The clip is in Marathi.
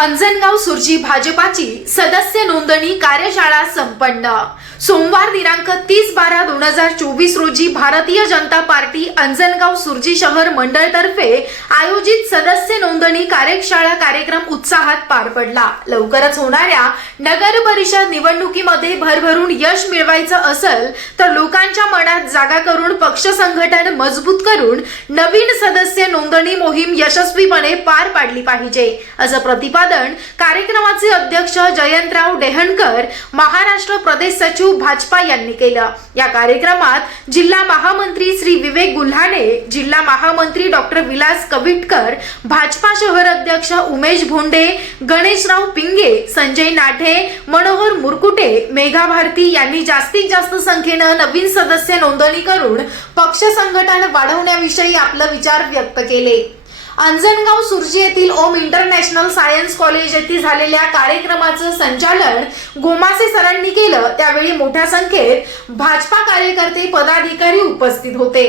अंजनगाव सुरजी भाजपाची सदस्य नोंदणी कार्यशाळा संपन्न. सोमवार दिनांक तीस बारा दोन हजार चोवीस रोजी भारतीय जनता पार्टी अंजनगाव सुरजी शहर मंडळतर्फे आयोजित सदस्य नोंदणी कार्यशाळा कार्यक्रम उत्साहात पार पडला. लवकरच होणाऱ्या नगर परिषद निवडणुकीमध्ये भरभरून यश मिळवायचं असेल तर लोकांच्या मनात जागा करून पक्ष संघटन मजबूत करून नवीन सदस्य नोंदणी मोहीम यशस्वीपणे पार पाडली पाहिजे. असं प्रतिपादन कार्यक्रमाचे अध्यक्ष जयंतराव डेहणकर महाराष्ट्र प्रदेश सचिव भाजपा यांनी केलं. या कार्यक्रमात जिल्हा महामंत्री श्री विवेक गुल्हाणे जिल्हा महामंत्री डॉक्टर विलास कविटकर भाजपा शहर अध्यक्ष उमेश भोंडे गणेशराव पिंगे संजय नाठे मनोहर मुरकुटे मेघा भारती यांनी जास्तीत जास्त संख्येनं नवीन सदस्य नोंदणी करून पक्ष संघटन वाढवण्याविषयी आपलं विचार व्यक्त केले. अंजनगाव सुरजी येथील ओम इंटरनॅशनल सायन्स कॉलेज येथे झालेल्या कार्यक्रमाचं संचालन गोमासे सरांनी केलं. त्यावेळी मोठ्या संख्येत भाजपा कार्यकर्ते पदाधिकारी उपस्थित होते.